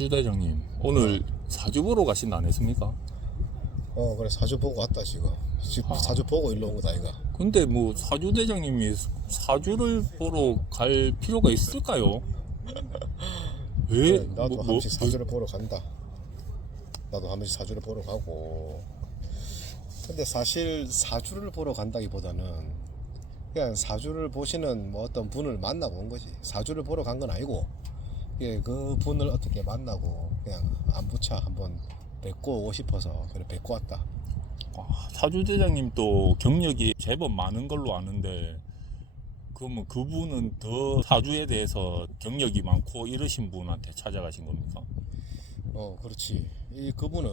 사주 대장님, 오늘 사주 보러 가신다 안 했습니까? 그래 사주 보고 왔다 지금. 사주 보고 일로 온 거다 이가. 근데 뭐 사주 대장님이 사주를 보러 갈 필요가 있을까요? 왜? 그래, 나도 한 번씩 사주를 보러 간다. 나도 한 번씩 사주를 보러 가고. 근데 사실 사주를 보러 간다기보다는 그냥 사주를 보시는 뭐 어떤 분을 만나본 거지. 사주를 보러 간 건 아니고, 예, 그 분을 어떻게 만나고 그냥 안부차 한번 뵙고 오고 싶어서 그래 뵙고 왔다. 사주 대장님 또 경력이 제법 많은 걸로 아는데, 그러면 그분은 더 사주에 대해서 경력이 많고 이러신 분한테 찾아가신 겁니까? 그렇지. 그분은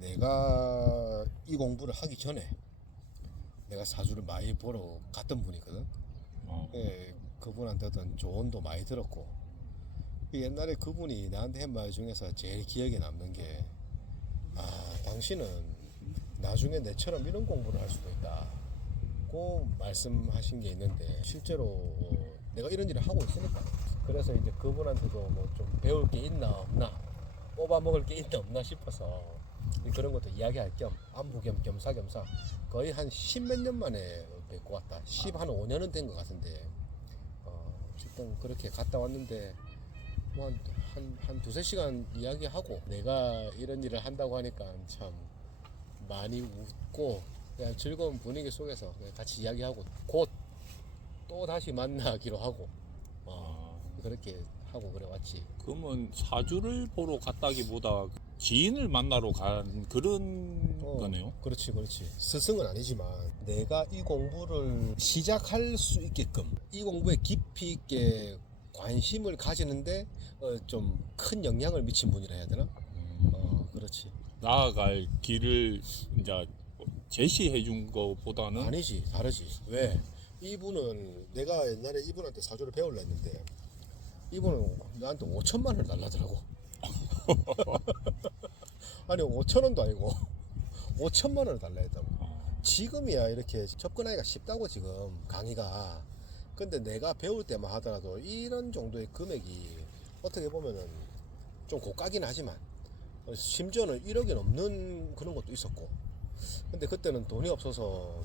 내가 이 공부를 하기 전에 내가 사주를 많이 보러 갔던 분이거든. 예, 그분한테 어떤 조언도 많이 들었고, 옛날에 그분이 나한테 한 말 중에서 제일 기억에 남는 게, 당신은 나중에 내처럼 이런 공부를 할 수도 있다고 말씀하신 게 있는데, 실제로 내가 이런 일을 하고 있으니까. 그래서 이제 그분한테도 뭐 좀 배울 게 있나 없나, 뽑아 먹을 게 있나 없나 싶어서 그런 것도 이야기할 겸 안부 겸 겸사겸사 거의 한 10몇 년 만에 뵙고 왔다. 한 5년은 된 것 같은데, 어쨌든 그렇게 갔다 왔는데 뭐 한 두세 시간 이야기하고, 내가 이런 일을 한다고 하니까 참 많이 웃고 그냥 즐거운 분위기 속에서 그냥 같이 이야기하고 곧 또 다시 만나기로 하고, 그렇게 하고 그래 왔지. 그러면 사주를 보러 갔다기보다 지인을 만나러 간 그런 거네요? 그렇지. 스승은 아니지만 내가 이 공부를 시작할 수 있게끔, 이 공부에 깊이 있게 관심을 가지는데 좀 큰 영향을 미친 분이라 해야 되나? 그렇지. 나아갈 길을 이제 제시해 준 것보다는 아니지, 다르지. 왜? 이분은 내가 옛날에 이분한테 사주를 배우려 했는데 이분은 나한테 5천만 원을 달라더라고. 아니 5천 원도 아니고 5천만 원을 달라 했다고. 지금이야 이렇게 접근하기가 쉽다고 지금 강의가. 근데 내가 배울 때만 하더라도 이런 정도의 금액이 어떻게 보면은 좀 고가긴 하지만 심지어는 1억이 넘는 그런 것도 있었고, 근데 그때는 돈이 없어서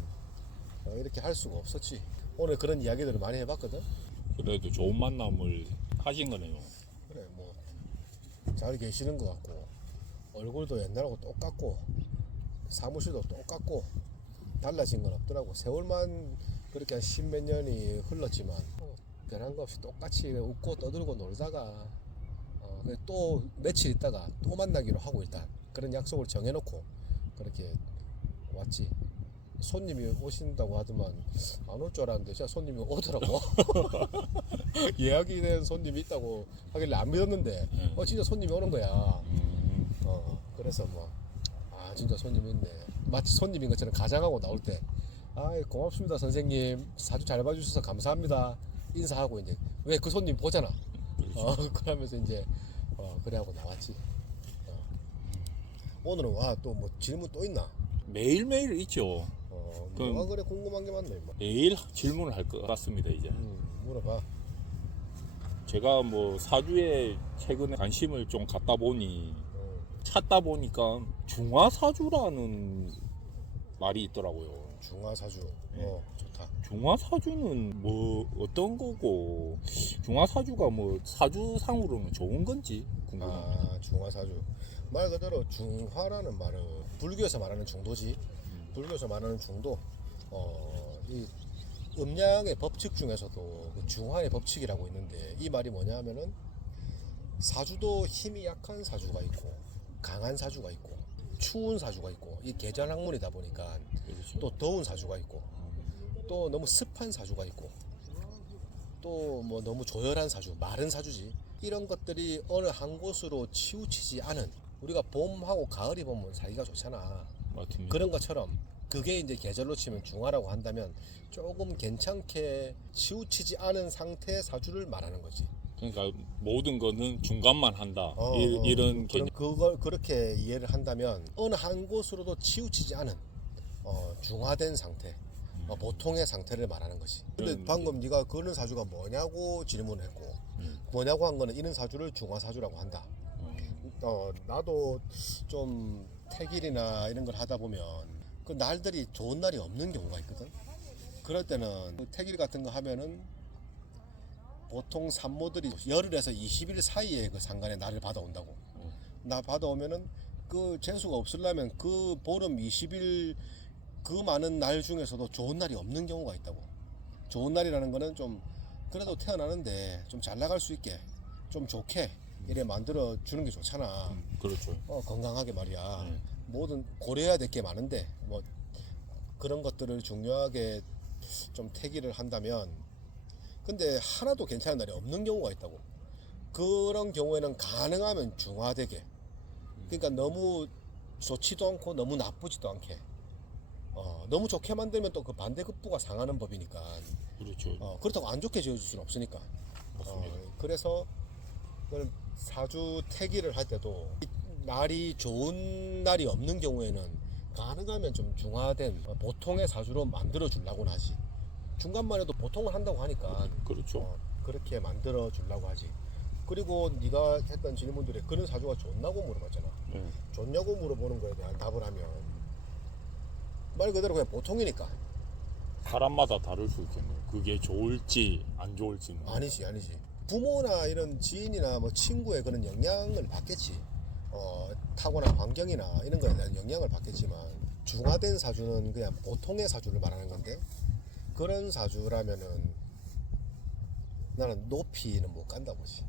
이렇게 할 수가 없었지. 오늘 그런 이야기들을 많이 해봤거든. 그래도 좋은 만남을 하신 거네요. 그래 뭐 잘 계시는 것 같고, 얼굴도 옛날하고 똑같고 사무실도 똑같고 달라진 건 없더라고. 세월만 그렇게 한 10몇 년이 흘렀지만 변한 거 없이 똑같이 웃고 떠들고 놀다가 또 며칠 있다가 또 만나기로 하고 일단 그런 약속을 정해놓고 그렇게 왔지. 손님이 오신다고 하더만 안 올 줄 알았는데 진짜 손님이 오더라고. 예약이 된 손님이 있다고 하길래 안 믿었는데 진짜 손님이 오는 거야. 그래서 뭐 진짜 손님이 있네. 마치 손님인 것처럼 가장하고 나올 때 고맙습니다 선생님, 사주 잘 봐주셔서 감사합니다 인사하고 이제 왜 그 손님 보잖아. 그러면서 이제 그래 하고 나왔지. 오늘은 또 뭐 질문 또 있나? 매일매일 있죠. 뭐가 그래 궁금한 게 많네. 뭐. 매일 질문을 할 것 같습니다 이제. 물어봐. 제가 뭐 사주에 최근에 관심을 좀 갖다 보니 찾다 보니까 중화사주라는 말이 있더라고요. 중화사주. 좋다. 중화사주는 뭐 어떤 거고, 중화사주가 뭐 사주상으로는 좋은 건지 궁금합니다. 중화사주. 말 그대로 중화라는 말은 불교에서 말하는 중도지. 불교에서 말하는 중도. 이 음양의 법칙 중에서도 그 중화의 법칙이라고 있는데, 이 말이 뭐냐 하면은 사주도 힘이 약한 사주가 있고 강한 사주가 있고 추운 사주가 있고, 이 계절학문이다 보니까 그렇죠. 또 더운 사주가 있고 또 너무 습한 사주가 있고 또 뭐 너무 조열한 사주, 마른 사주지. 이런 것들이 어느 한 곳으로 치우치지 않은, 우리가 봄하고 가을이 보면 살기가 좋잖아. 맞습니다. 그런 것처럼 그게 이제 계절로 치면 중화라고 한다면 조금 괜찮게 치우치지 않은 상태의 사주를 말하는 거지. 그러니까 모든 거는 중간만 한다. 이런 개념. 그걸 그렇게 이해를 한다면 어느 한 곳으로도 치우치지 않은 중화된 상태, 보통의 상태를 말하는 거지. 근데 방금 네가 그런 사주가 뭐냐고 질문했고, 뭐냐고 한 거는 이런 사주를 중화사주라고 한다. 나도 좀 택일이나 이런 걸 하다 보면 그 날들이 좋은 날이 없는 경우가 있거든. 그럴 때는 그 택일 같은 거 하면은 보통 산모들이 열흘에서 20일 사이에 그 상간에 날을 받아온다고. 나 받아오면은 그 재수가 없으려면 그 보름 20일 그 많은 날 중에서도 좋은 날이 없는 경우가 있다고. 좋은 날이라는 거는 좀 그래도 태어나는데 좀 잘 나갈 수 있게 좀 좋게 이래 만들어 주는 게 좋잖아. 그렇죠. 건강하게 말이야. 모든 고려해야 될 게 많은데 뭐 그런 것들을 중요하게 좀 태기를 한다면 근데 하나도 괜찮은 날이 없는 경우가 있다고. 그런 경우에는 가능하면 중화되게 그러니까 너무 좋지도 않고 너무 나쁘지도 않게 너무 좋게 만들면 또 그 반대급부가 상하는 법이니까 그렇죠. 그렇다고 안 좋게 지어줄 수는 없으니까 맞습니다. 그래서 그런 사주 태기를 할 때도 날이 좋은 날이 없는 경우에는 가능하면 좀 중화된 보통의 사주로 만들어 주려고 하지. 중간만 해도 보통을 한다고 하니까 그렇죠. 그렇게 만들어 주려고 하지. 그리고 네가 했던 질문들에 그런 사주가 좋냐고 물어봤잖아. 좋냐고 물어보는 거에 대한 답을 하면 말 그대로 그냥 보통이니까. 사람마다 다를 수 있겠네요. 그게 좋을지 안 좋을지는. 아니지. 부모나 이런 지인이나 뭐 친구의 그런 영향을 받겠지. 타고난 환경이나 이런 거에 대한 영향을 받겠지만 중화된 사주는 그냥 보통의 사주를 말하는 건데 그런 사주라면은 나는 높이는 못 간다 보지.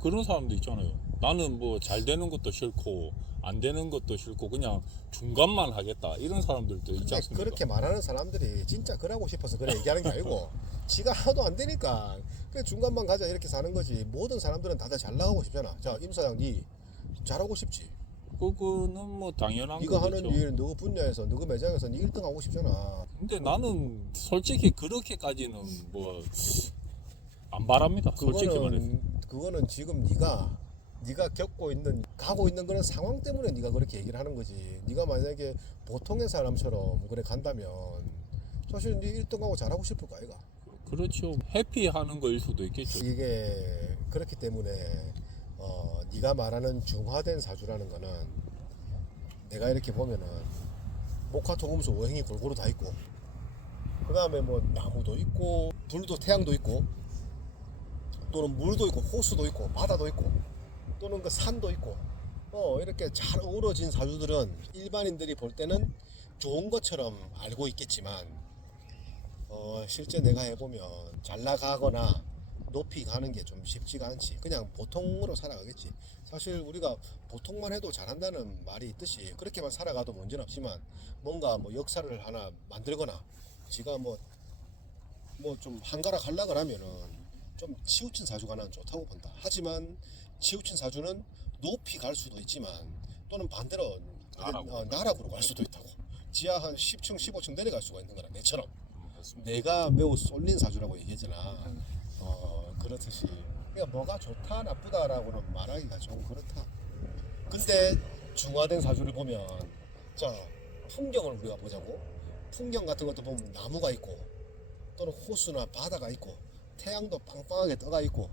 그런 사람도 있잖아요. 나는 뭐 잘 되는 것도 싫고 안 되는 것도 싫고 그냥 중간만 하겠다 이런 사람들도 있지 않습니까? 그렇게 말하는 사람들이 진짜 그러고 싶어서 그래 얘기하는 게 아니고 지가 하도 안 되니까 그냥 중간만 가자 이렇게 사는 거지. 모든 사람들은 다들 잘 나가고 싶잖아. 자, 임 사장 니 잘하고 싶지. 그거는 뭐 당연한 네가 거겠죠. 하는 일 누구 분야에서 누구 매장에서 니 1등 하고 싶잖아. 근데 나는 솔직히 그렇게까지는 뭐 안 바랍니다. 솔직히 말해서. 그거는 지금 네가 겪고 있는 가고 있는 그런 상황 때문에 네가 그렇게 얘기를 하는 거지. 네가 만약에 보통의 사람처럼 그래 간다면 사실 네 1등하고 잘하고 싶을 거 아이가. 그렇죠. 해피하는 거일 수도 있겠죠. 이게 그렇기 때문에 네가 말하는 중화된 사주라는 거는 내가 이렇게 보면은 목화토금수 오행이 골고루 다 있고 그 다음에 뭐 나무도 있고 불도 태양도 있고 또는 물도 있고 호수도 있고 바다도 있고 또는 그 산도 있고 이렇게 잘 어우러진 사주들은 일반인들이 볼 때는 좋은 것처럼 알고 있겠지만 실제 내가 해보면 잘 나가거나 높이 가는 게 좀 쉽지가 않지. 그냥 보통으로 살아가겠지. 사실 우리가 보통만 해도 잘한다는 말이 있듯이 그렇게만 살아가도 문제는 없지만 뭔가 뭐 역사를 하나 만들거나 지가 뭐 좀 한가락 하려고 하면은 좀 치우친 사주가 난 좋다고 본다. 하지만 치우친 사주는 높이 갈 수도 있지만 또는 반대로 나락으로 갈 수도 있다고. 지하 한 10층 15층 내려갈 수가 있는 거라 내처럼. 내가 매우 쏠린 사주라고 얘기했잖아. 그렇듯이 그러니까 뭐가 좋다 나쁘다라고는 말하기가 좀 그렇다. 근데 중화된 사주를 보면 자 풍경을 우리가 보자고. 풍경 같은 것도 보면 나무가 있고 또는 호수나 바다가 있고 태양도 빵빵하게 떠가 있고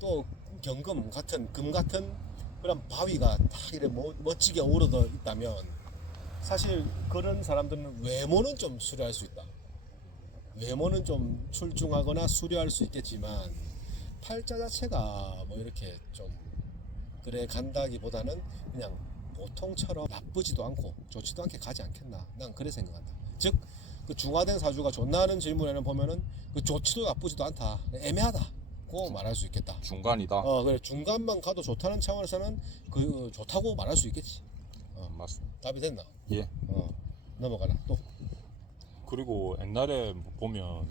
또 경금 같은 금 같은 그런 바위가 딱 이렇게 멋지게 어우러져 있다면 사실 그런 사람들은 외모는 좀 수려할 수 있다. 외모는 좀 출중하거나 수려할 수 있겠지만 팔자 자체가 뭐 이렇게 좀 그래 간다기보다는 그냥 보통처럼 나쁘지도 않고 좋지도 않게 가지 않겠나. 난 그래 생각한다. 즉 그 중화된 사주가 좋나 하는 질문에는 보면은 그 좋지도 나쁘지도 않다. 애매하다. 고 말할 수 있겠다. 중간이다. 그래 중간만 가도 좋다는 차원에서는 그 좋다고 말할 수 있겠지. 맞습니다. 답이 됐나? 예. 넘어가라. 또. 그리고 옛날에 보면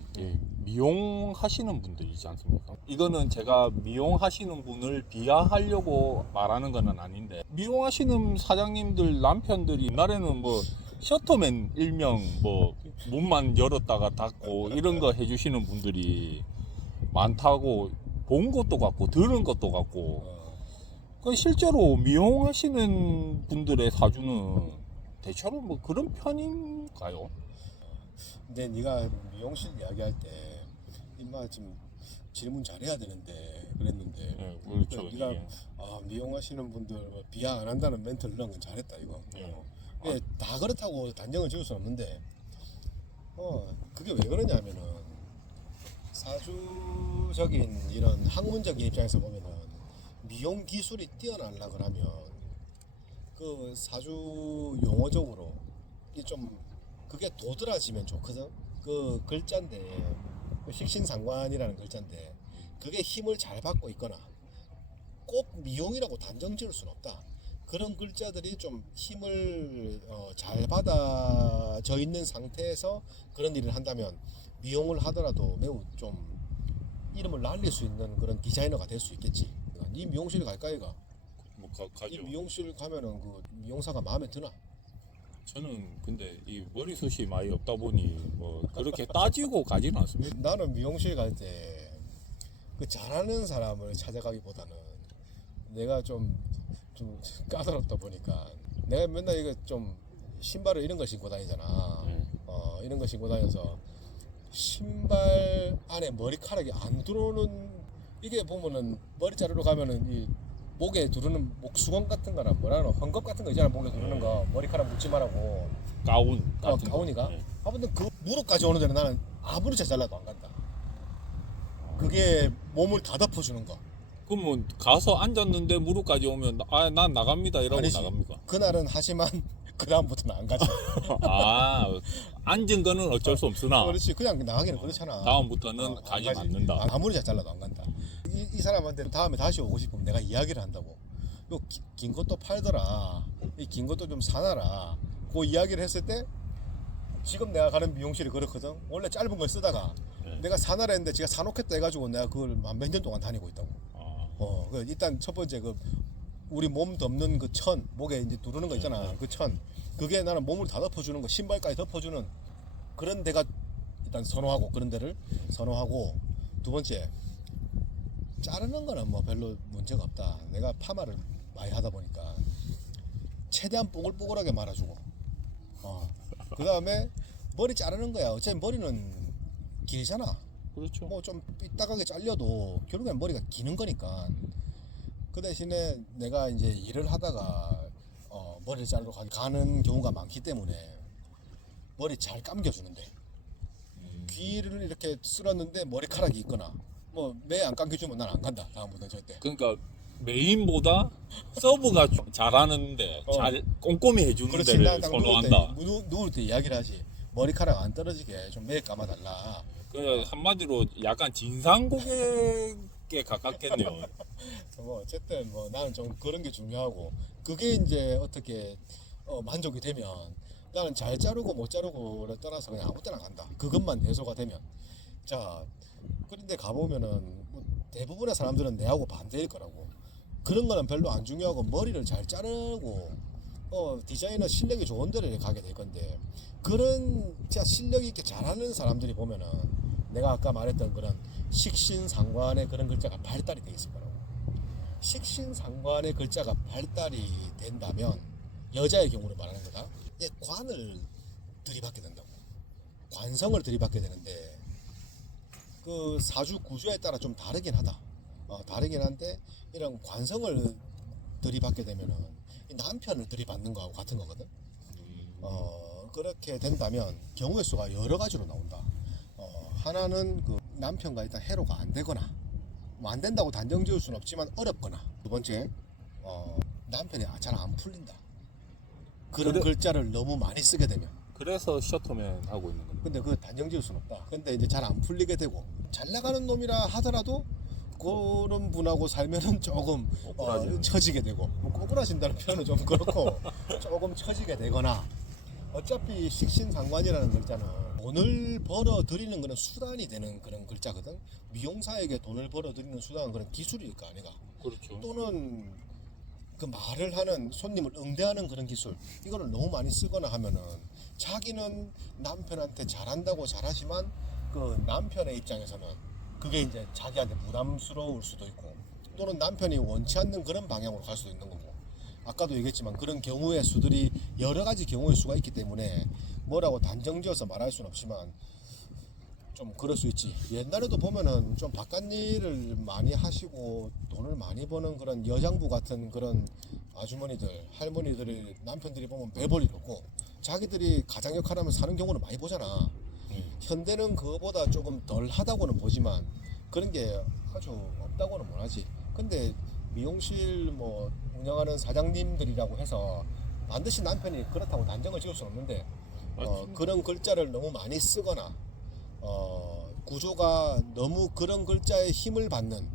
미용하시는 분들 있지 않습니까? 이거는 제가 미용하시는 분을 비하하려고 말하는 건 아닌데 미용하시는 사장님들 남편들이 옛날에는 뭐 셔터맨 일명 뭐 문만 열었다가 닫고 이런 거 해주시는 분들이 많다고 본 것도 같고 들은 것도 같고 실제로 미용하시는 분들의 사주는 대체로 뭐 그런 편인가요? 근데 네가 미용실 이야기할 때 임마 지금 질문 잘해야 되는데 그랬는데 네, 그렇죠. 네가 이게. 미용하시는 분들 뭐 비하 안 한다는 멘트를 넣은 건 잘했다 이거. 네. 예, 다 그렇다고 단정을 지을 수 없는데 그게 왜 그러냐면은 사주적인 이런 학문적인 입장에서 보면은 미용 기술이 뛰어나려 그러면 그 사주 용어적으로 이 좀 그게 도드라지면 좋거든. 그 글자인데 그 식신상관이라는 글자인데 그게 힘을 잘 받고 있거나 꼭 미용이라고 단정 지을 수는 없다. 그런 글자들이 좀 힘을 잘 받아져 있는 상태에서 그런 일을 한다면 미용을 하더라도 매우 좀 이름을 날릴 수 있는 그런 디자이너가 될 수 있겠지. 이 미용실 갈까 이가? 뭐 이 가죠. 미용실 가면은 그 미용사가 마음에 드나? 저는 근데 이 머리숱이 많이 없다 보니 뭐 그렇게 따지고 가지는 않습니다. 나는 미용실 갈 때 그 잘하는 사람을 찾아가기보다는 내가 좀 까다롭다 보니까 내가 맨날 이거 좀 신발을 이런 거 신고 다니잖아. 이런 거 신고 다녀서 신발 안에 머리카락이 안 들어오는 이게 보면은 머리 자르러 가면은 이 목에 두르는 목수건 같은 거나 뭐라노 헝겊 같은 거 있잖아. 목에 두르는 거 머리카락 묻지 말라고 가운 같은 거. 가운이가 네. 아무튼 그 무릎까지 오는 데는 나는 아무리 잘 잘라도 안 간다. 그게 몸을 다 덮어주는 거. 그러면 가서 앉았는데 무릎까지 오면 난 나갑니다 이러고 아니지. 나갑니까? 그날은 하지만 그 다음부터는 안 가지. 아 앉은 거는 어쩔 수 없으나 그렇지. 그냥 나가기는 그렇잖아. 다음부터는 안 가지 가지. 않는다. 아무리 잘 잘라도 안 간다. 이 사람한테 다음에 다시 오고 싶으면 내가 이야기를 한다고. 요 긴 것도 팔더라. 이 긴 것도 좀 사놔라. 그 이야기를 했을 때 지금 내가 가는 미용실이 그렇거든. 원래 짧은 걸 쓰다가 네. 내가 사놔라 했는데 지가 사놓겠다 해가지고 내가 그걸 몇 년 동안 다니고 있다고. 그 일단 첫 번째 그 우리 몸 덮는 그 천 목에 이제 두르는 거 있잖아. 그 천 그게 나는 몸을 다 덮어주는 거 신발까지 덮어주는 그런 데가 일단 선호하고 그런 데를 선호하고 두 번째 자르는 거는 뭐 별로 문제가 없다. 내가 파마를 많이 하다 보니까 최대한 뽀글뽀글하게 말아주고 그 다음에 머리 자르는 거야. 어차피 머리는 길잖아. 그렇죠. 뭐 좀 삐딱하게 잘려도 결국엔 머리가 기는 거니까 그 대신에 내가 이제 일을 하다가 머리를 자르러 가는 경우가 많기 때문에 머리 잘 감겨주는데 귀를 이렇게 쓸었는데 머리카락이 있거나 뭐 매 안 감겨주면 난 안 간다. 다음부터 절대. 그러니까 메인보다 서브가 잘하는데 잘 꼼꼼히 해주는 그렇지. 데를 난딱 선호한다. 누울 때 이야기를 하지. 머리카락 안 떨어지게 좀 매일 감아달라. 그 한마디로 약간 진상 고객에 가깝겠네요. 뭐 어쨌든 뭐 나는 좀 그런 게 중요하고 그게 이제 어떻게 만족이 되면 나는 잘 자르고 못 자르고를 떠나서 그냥 아무 때나 간다. 그것만 해소가 되면 자 그런데 가보면은 뭐 대부분의 사람들은 내하고 반대일 거라고. 그런 거는 별로 안 중요하고 머리를 잘 자르고 디자이너 실력이 좋은 데를 가게 될 건데 그런 진짜 실력 있게 잘하는 사람들이 보면은 내가 아까 말했던 그런 식신상관의 그런 글자가 발달이 돼 있을 거라고. 식신상관의 글자가 발달이 된다면 여자의 경우를 말하는 거다. 관을 들이받게 된다고. 관성을 들이받게 되는데 그 사주 구조에 따라 좀 다르긴 하다. 다르긴 한데 이런 관성을 들이받게 되면은 남편을 들이받는 거하고 같은 거거든. 그렇게 된다면 경우의 수가 여러 가지로 나온다. 하나는 그 남편과 일단 해로가 안 되거나 뭐 안 된다고 단정 지을 수는 없지만 어렵거나 두 번째 남편이 잘 안 풀린다. 그런 글자를 너무 많이 쓰게 되면 그래서 셔터맨 하고 있는 겁니다. 근데 그 단정 지을 수는 없다. 근데 이제 잘 안 풀리게 되고 잘 나가는 놈이라 하더라도 그런 분하고 살면은 조금 처지게 되고 뭐 꼬꾸라진다는 표현은 좀 그렇고 조금 처지게 되거나 어차피 식신상관이라는 글자는 돈을 벌어 들이는 그런 수단이 되는 그런 글자거든. 미용사에게 돈을 벌어 들이는 수단은 그런 기술일까 아니가. 그렇죠. 또는 그 말을 하는 손님을 응대하는 그런 기술 이거를 너무 많이 쓰거나 하면은 자기는 남편한테 잘한다고 잘하지만 그 남편의 입장에서는 그게 이제 자기한테 부담스러울 수도 있고 또는 남편이 원치 않는 그런 방향으로 갈 수도 있는 거고 아까도 얘기했지만 그런 경우의 수들이 여러 가지 경우의 수가 있기 때문에 뭐라고 단정지어서 말할 수는 없지만 좀 그럴 수 있지. 옛날에도 보면은 좀 바깥 일을 많이 하시고 돈을 많이 버는 그런 여장부 같은 그런 아주머니들, 할머니들의 남편들이 보면 배벌이 없고 자기들이 가장 역할하면 사는 경우는 많이 보잖아. 현대는 그거보다 조금 덜 하다고는 보지만 그런 게 아주 없다고는 못하지. 근데 미용실 뭐 운영하는 사장님들이라고 해서 반드시 남편이 그렇다고 단정을 지을 수는 없는데 그런 글자를 너무 많이 쓰거나 구조가 너무 그런 글자에 힘을 받는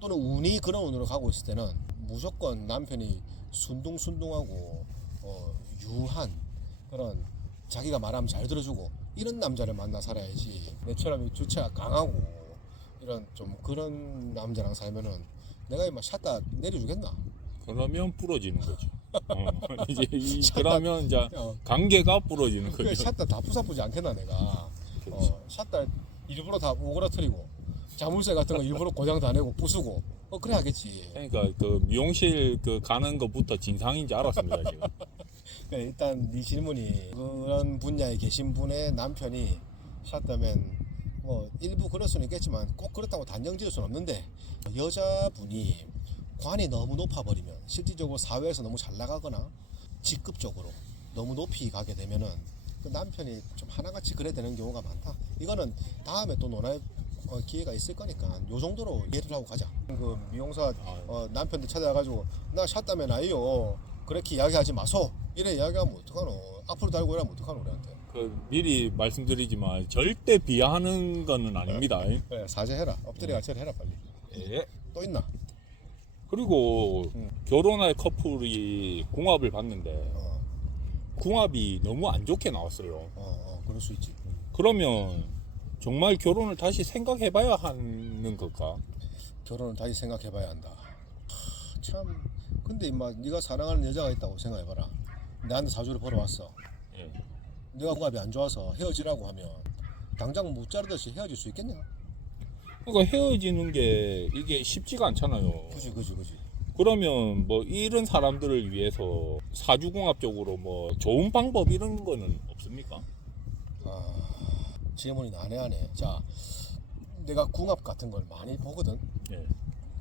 또는 운이 그런 운으로 가고 있을 때는 무조건 남편이 순둥순둥하고 유한 그런 자기가 말하면 잘 들어주고 이런 남자를 만나 살아야지. 내처럼 주체가 강하고 이런 좀 그런 남자랑 살면은 내가 막 샷다 내려주겠나? 그러면 부러지는 거죠. 그러면 이제 관계가 부러지는 그래 거죠. 샷다 다 부사쁘지 않겠나 내가. 그렇죠. 샷다 일부러 다 오그라뜨리고 자물쇠 같은 거 일부러 고장 다 내고 부수고 그래 하겠지. 그러니까 그 미용실 그 가는 것부터 진상인지 알았습니다 지금. 그러니까 일단 네 질문이 그런 분야에 계신 분의 남편이 샷다면 뭐 일부 그럴 수는 있겠지만 꼭 그렇다고 단정 지을 수는 없는데 여자분이 관이 너무 높아 버리면 실질적으로 사회에서 너무 잘 나가거나 직급적으로 너무 높이 가게 되면은 그 남편이 좀 하나같이 그래 되는 경우가 많다. 이거는 다음에 또 논할 기회가 있을 거니까 요 정도로 이해를 하고 가자. 그 미용사 남편들 찾아가지고 나 샷다면 아이요 그렇게 이야기하지 마소 이래 이야기하면 어떡하노. 앞으로 달고 이러면 어떡하노 우리한테. 그 미리 말씀드리지만 절대 비하하는 거는 아닙니다. 그래 사죄해라. 엎드려 갈채를 해라 빨리. 예. 또 있나? 그리고 결혼할 커플이 궁합을 봤는데 궁합이 너무 안 좋게 나왔어요. 그럴 수 있지. 그러면 정말 결혼을 다시 생각해봐야 하는 걸까? 결혼을 다시 생각해봐야 한다. 참 근데 임마 네가 사랑하는 여자가 있다고 생각해봐라. 나한테 사주를 벌어왔어. 예. 내가 궁합이 안 좋아서 헤어지라고 하면 당장 못 자르듯이 헤어질 수 있겠냐? 그러니까 헤어지는 게 이게 쉽지가 않잖아요. 그지. 그러면 뭐 이런 사람들을 위해서 사주궁합적으로 뭐 좋은 방법 이런 거는 없습니까? 질문이 나네. 자, 내가 궁합 같은 걸 많이 보거든. 예.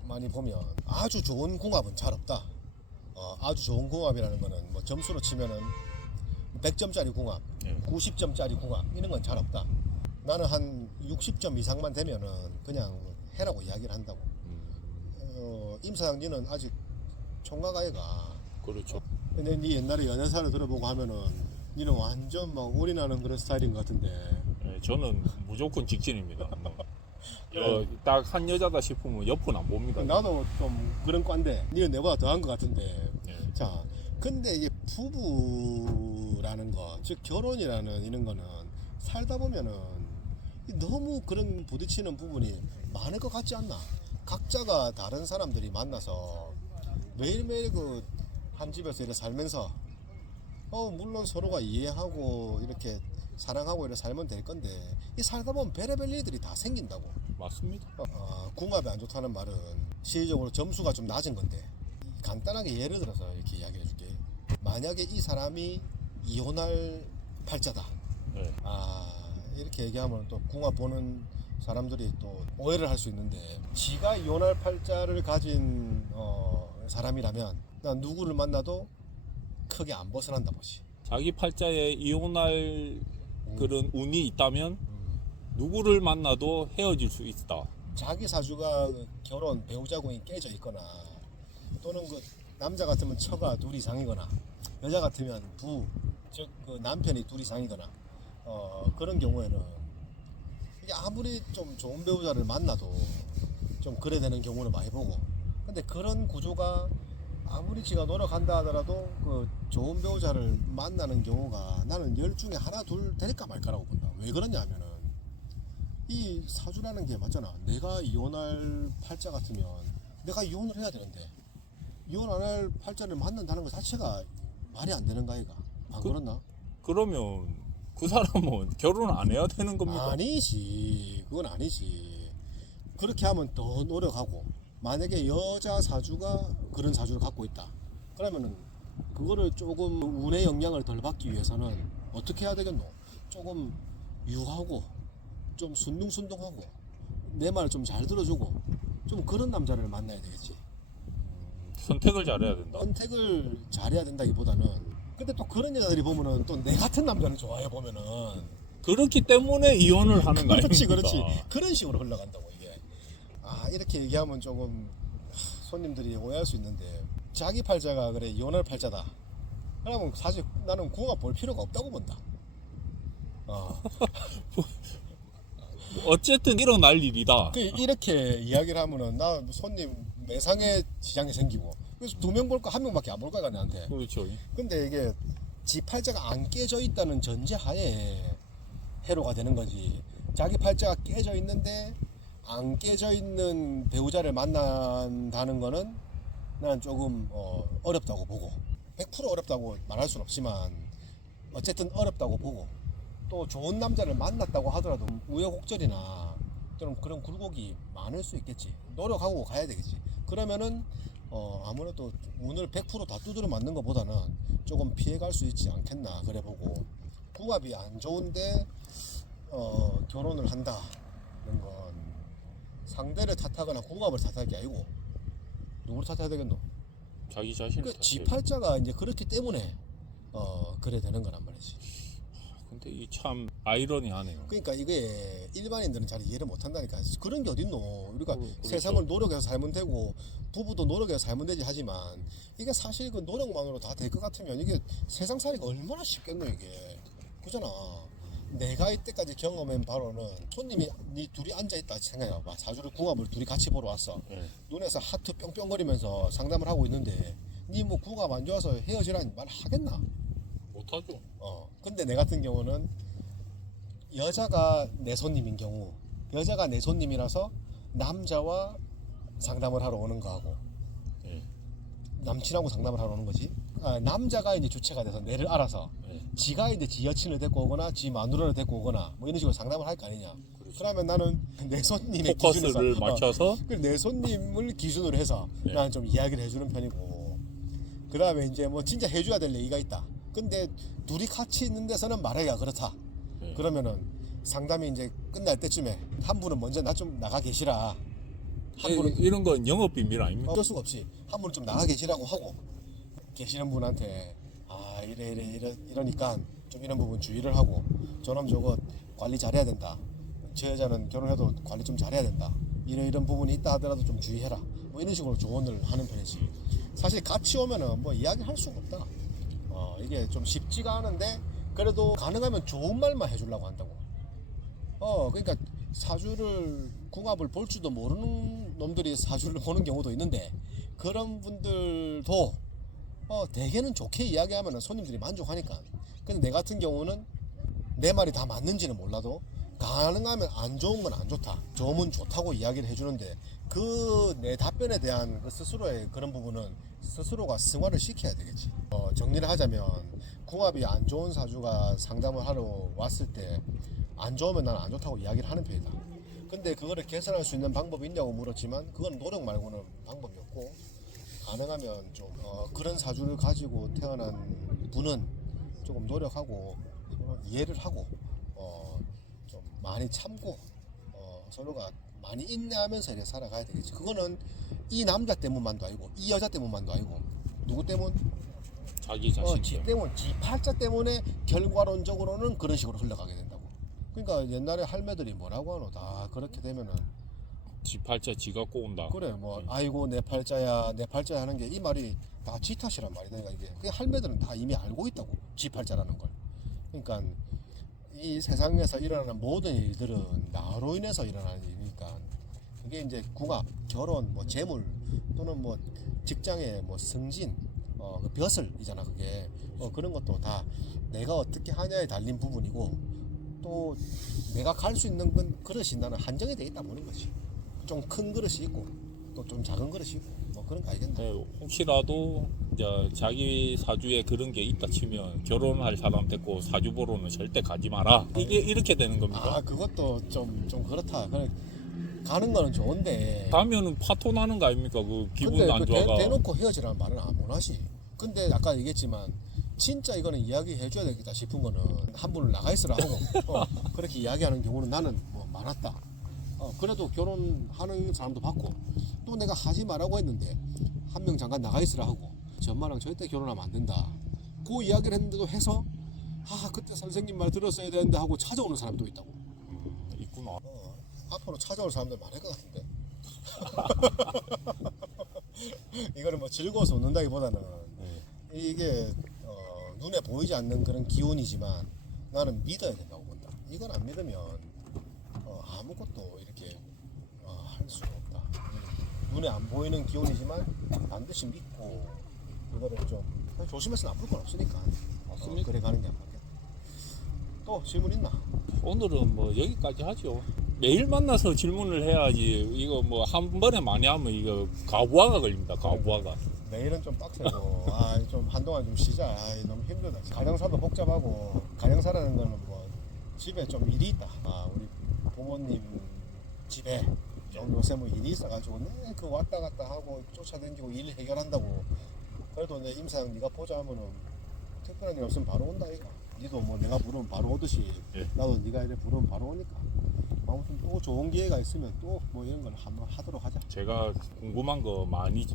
많이 보면 아주 좋은 궁합은 잘 없다. 아주 좋은 궁합이라는 거는 뭐 점수로 치면은 100점짜리 궁합, 예. 90점짜리 궁합 이런 건 잘 없다. 나는 한 60점 이상만 되면은 그냥 해라고 이야기를 한다고. 임 사장님은 아직 총각 아이가. 그렇죠. 근데 네 옛날에 연애사를 들어보고 하면은 니는 완전 막 올인하는 그런 스타일인 것 같은데. 예, 저는 무조건 직진입니다. 딱 한 여자다 싶으면 옆은 안 봅니다. 나도 좀 그런 과인데 니는 내보다 더한 것 같은데. 예. 자, 근데 이게 부부라는 거, 즉 결혼이라는 이런 거는 살다 보면은 너무 그런 부딪히는 부분이 많을 것 같지 않나? 각자가 다른 사람들이 만나서 매일매일 그 한 집에서 이렇게 살면서 물론 서로가 이해하고 이렇게 사랑하고 이렇게 살면 될 건데 이 살다 보면 별의별 일들이 다 생긴다고. 맞습니다. 궁합이 안 좋다는 말은 실질적으로 점수가 좀 낮은 건데 간단하게 예를 들어서 이렇게 이야기해 줄게. 만약에 이 사람이 이혼할 팔자다. 예. 이렇게 얘기하면 또 궁합 보는 사람들이 또 오해를 할 수 있는데 지가 이혼할 팔자를 가진 사람이라면 난 누구를 만나도 크게 안 벗어난다 보지. 자기 팔자에 이혼할 그런 운이 있다면 누구를 만나도 헤어질 수 있다. 자기 사주가 결혼 배우자궁이 깨져 있거나 또는 그 남자 같으면 처가 둘 이상이거나 여자 같으면 즉 그 남편이 둘 이상이거나 그런 경우에는 이게 아무리 좀 좋은 배우자를 만나도 좀 그래 되는 경우는 많이 보고. 근데 그런 구조가 아무리 지가 노력한다 하더라도 그 좋은 배우자를 만나는 경우가 나는 10중에 하나 둘 될까 말까라고 본다. 왜 그러냐면은 이 사주라는 게 맞잖아. 내가 이혼할 팔자 같으면 내가 이혼을 해야 되는데 이혼 안 할 팔자를 만난다는 것 자체가 말이 안 되는 거 아이가? 안 그렇나? 그러면 그 사람은 결혼 안 해야 되는 겁니까? 아니지. 그건 아니지. 그렇게 하면 더 노력하고 만약에 여자 사주가 그런 사주를 갖고 있다. 그러면은 그거를 조금 운의 영향을 덜 받기 위해서는 어떻게 해야 되겠노? 조금 유하고 좀 순둥순둥하고 내 말 좀 잘 들어주고 좀 그런 남자를 만나야 되겠지. 선택을 잘해야 된다. 선택을 잘해야 된다기보다는 근데 또 그런 여자들이 보면은 또 내 같은 남자를 좋아해 보면은 그렇기 때문에 이혼을 하는 거 그렇지 아닙니까? 그렇지 그런 식으로 흘러간다고 이게. 아 이렇게 얘기하면 조금 손님들이 오해할 수 있는데 자기 팔자가 그래 이혼할 팔자다 그러면 사실 나는 궁합 볼 필요가 없다고 본다. 어쨌든 일어날 일이다. 이렇게 이야기를 하면은 나 손님 매상에 지장이 생기고 그래서 2명 볼까 1명밖에 안 볼 거야 나한테. 그렇죠. 근데 이게 지 팔자가 안 깨져 있다는 전제하에 해로가 되는 거지. 자기 팔자가 깨져 있는데 안 깨져 있는 배우자를 만난다는 거는 난 조금 어렵다고 보고 100% 어렵다고 말할 수는 없지만 어쨌든 어렵다고 보고 또 좋은 남자를 만났다고 하더라도 우여곡절이나 좀 그런 굴곡이 많을 수 있겠지. 노력하고 가야 되겠지. 그러면은 아무래도 운을 100%다 두드려 맞는 것보다는 조금 피해갈 수 있지 않겠나 그래 보고 궁합이 안 좋은데 결혼을 한다는 건 상대를 탓하거나 궁합을 탓할 게 아니고 누구를 탓해야 되겠노? 자기 자신을 그 지 탓해요. 팔자가 이제 그렇기 때문에 그래 되는 거란 말이지. 근데 이 참 아이러니하네요. 그러니까 이게 일반인들은 잘 이해를 못 한다니까. 그런 게 어딨노. 우리가 그렇죠. 세상을 노력해서 살면 되고 부부도 노력해서 살면 되지 하지만 이게 사실 그 노력만으로 다 될 것 같으면 이게 세상 살이가 얼마나 쉽겠노 이게. 그잖아. 내가 이때까지 경험한 바로는 손님이 니 둘이 앉아있다 생각해봐. 사주를 궁합을 둘이 같이 보러 왔어. 네. 눈에서 하트 뿅뿅거리면서 상담을 하고 있는데 니 뭐 궁합 안 좋아서 헤어지라는 말 하겠나? 못하죠. 근데 내 같은 경우는 여자가 내 손님인 경우 여자가 내 손님이라서 남자와 상담을 하러 오는 거하고 네. 남친하고 상담을 하러 오는 거지. 남자가 이제 주체가 돼서 내를 알아서 네. 지가 이제 지 여친을 데리고 오거나 지 마누라를 데리고 오거나 뭐 이런 식으로 상담을 할 거 아니냐. 그렇죠. 그러면 나는 내 손님의 포커스를 기준에서 맞춰서 내 손님을 기준으로 해서 네. 나는 좀 이야기를 해주는 편이고 그 다음에 이제 뭐 진짜 해줘야 될 얘기가 있다. 근데 둘이 같이 있는 데서는 말하기가 그렇다. 네. 그러면은 상담이 이제 끝날 때쯤에 한 분은 먼저 나 좀 나가 계시라. 한 분은 이런 건 영업 비밀 아닙니까? 어쩔 수가 없이 한 분은 좀 나가 계시라고 하고 계시는 분한테 이러니까 좀 이런 부분 주의를 하고 저놈 저거 관리 잘해야 된다. 저 여자는 결혼해도 관리 좀 잘해야 된다. 이런 부분이 있다 하더라도 좀 주의해라. 뭐 이런 식으로 조언을 하는 편이지. 사실 같이 오면은 뭐 이야기할 수가 없다. 이게 좀 쉽지가 않은데 그래도 가능하면 좋은 말만 해주려고 한다고. 그러니까 사주를 궁합을 볼 줄도 모르는 놈들이 사주를 보는 경우도 있는데 그런 분들도 대개는 좋게 이야기하면 손님들이 만족하니까. 근데 내 같은 경우는 내 말이 다 맞는지는 몰라도 가능하면 안 좋은 건 안 좋다, 좋으면 좋다고 이야기를 해주는데 그 내 답변에 대한 그 스스로의 그런 부분은 스스로가 승화를 시켜야 되겠지. 정리를 하자면 궁합이 안 좋은 사주가 상담을 하러 왔을 때 안 좋으면 나는 안 좋다고 이야기를 하는 편이다. 근데 그거를 개선할 수 있는 방법이 있냐고 물었지만 그건 노력 말고는 방법이 없고 가능하면 좀 그런 사주를 가지고 태어난 분은 조금 노력하고 이해를 하고 좀 많이 참고 서로가 많이 인내하면서 이렇게 살아가야 되겠지. 그거는 이 남자 때문만도 아니고 이 여자 때문만도 아니고 누구 때문? 자기 자신 지 때문, 지 팔자 때문에 결과론적으로는 그런 식으로 흘러가게 된다고. 그러니까 옛날에 할매들이 뭐라고 하노? 다 그렇게 되면은 지 팔자 지가 꼬운다. 그래 뭐 아이고 내 팔자야 하는 게 이 말이 다 지 탓이란 말이다. 그러니까 이게 그 할매들은 다 이미 알고 있다고 지 팔자라는 걸. 그러니까 이 세상에서 일어나는 모든 일들은 나로 인해서 일어나는 일이니까 그게 이제 궁합, 결혼, 뭐 재물 또는 뭐 직장의 뭐 승진, 그 벼슬이잖아 그게. 그런 것도 다 내가 어떻게 하냐에 달린 부분이고 또 내가 갈 수 있는 건 그릇이 나는 한정이 돼 있다 보는 거지. 좀 큰 그릇이 있고 또 좀 작은 그릇이 있고 뭐 그런 거 알겠나? 네, 혹시라도 이제 자기 사주에 그런 게 있다 치면 결혼할 사람 됐고 사주 보러는 절대 가지 마라. 이게 이렇게 되는 겁니까? 그것도 좀 그렇다. 그래, 가는 거는 좋은데 가면은 파토 나는 거 아닙니까? 그 기분 근데 안 그 좋아가. 대놓고 헤어지라는 말은 안 하지. 근데 아까 얘기했지만 진짜 이거는 이야기 해줘야 되겠다 싶은 거는 한 분을 나가 있으라 하고 그렇게 이야기하는 경우는 나는 뭐 많았다. 그래도 결혼하는 사람도 봤고 또 내가 하지 말라고 했는데 한 명 잠깐 나가 있으라 하고 저 엄마랑 절대 결혼하면 안 된다. 그 이야기를 했는데도 해서 그때 선생님 말 들었어야 되는데 하고 찾아오는 사람도 있다고. 있구나. 앞으로 찾아올 사람들 많을 것 같은데. 이거를 뭐 즐거워서 웃는다기보다는 이게 눈에 보이지 않는 그런 기운이지만 나는 믿어야 된다고 본다. 이걸 안 믿으면 아무것도 이렇게 할 수가 없다. 눈에 안 보이는 기운이지만 반드시 믿고 이거를 좀 조심해서 나쁠 건 없으니까 그래 가는 게 맞겠다. 또 질문 있나? 오늘은 뭐 여기까지 하죠. 매일 만나서 질문을 해야지. 이거 뭐 한 번에 많이 하면 이거 가부화가 걸립니다. 가부화가. 내일은 좀 빡세고 좀 한동안 좀 쉬자. 너무 힘들다. 가정사도 복잡하고 가정사라는 거는 뭐 집에 좀 일이 있다. 우리 부모님 집에 좀 요새 뭐 일이 있어가지고 그 왔다 갔다 하고 쫓아다니고 일 해결한다고. 그래도 내 임상 네가 보자 하면은 특별한 일 없으면 바로 온다 이거. 니도 뭐 내가 부르면 바로 오듯이 나도 네가 이래 부르면 바로 오니까. 아무튼 또 좋은 기회가 있으면 또 뭐 이런 걸 한번 하도록 하자. 제가 궁금한 거 많이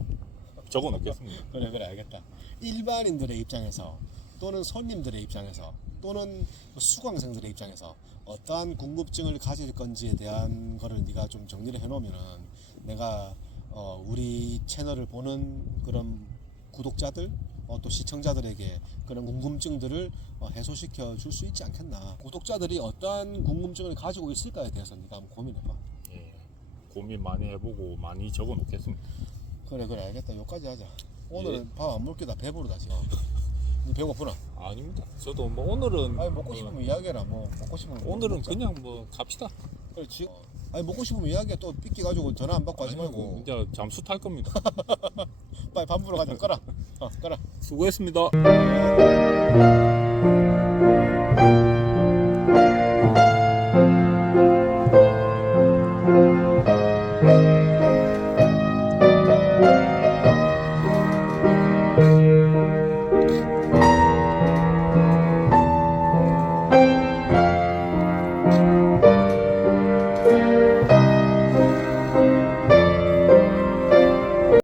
적어 놓겠습니다. 그래 알겠다. 일반인들의 입장에서 또는 손님들의 입장에서 또는 수강생들의 입장에서 어떠한 궁금증을 가질 건지에 대한 거를 네가 좀 정리를 해놓으면은 내가 우리 채널을 보는 그런 구독자들 또 시청자들에게 그런 궁금증들을 해소시켜 줄 수 있지 않겠나. 구독자들이 어떠한 궁금증을 가지고 있을까에 대해서 네가 한번 고민해봐. 예, 고민 많이 해보고 많이 적어 놓겠습니다. 그래 알겠다. 여기까지 하자. 오늘은 밥 안 먹게 다 배부르다 지금. 니 배고프나? 아닙니다. 저도 뭐 오늘은 먹고 싶으면 이야기해라. 뭐 먹고 싶으면 오늘은 먹자. 그냥 뭐 갑시다. 그렇지. 먹고 싶으면 이야기해. 또 삐끼 가지고 전화 안 받고 하지 말고. 이제 잠수 탈 겁니다. 빨리 밥 먹으러 가자. 꺼라. 꺼라. 수고했습니다.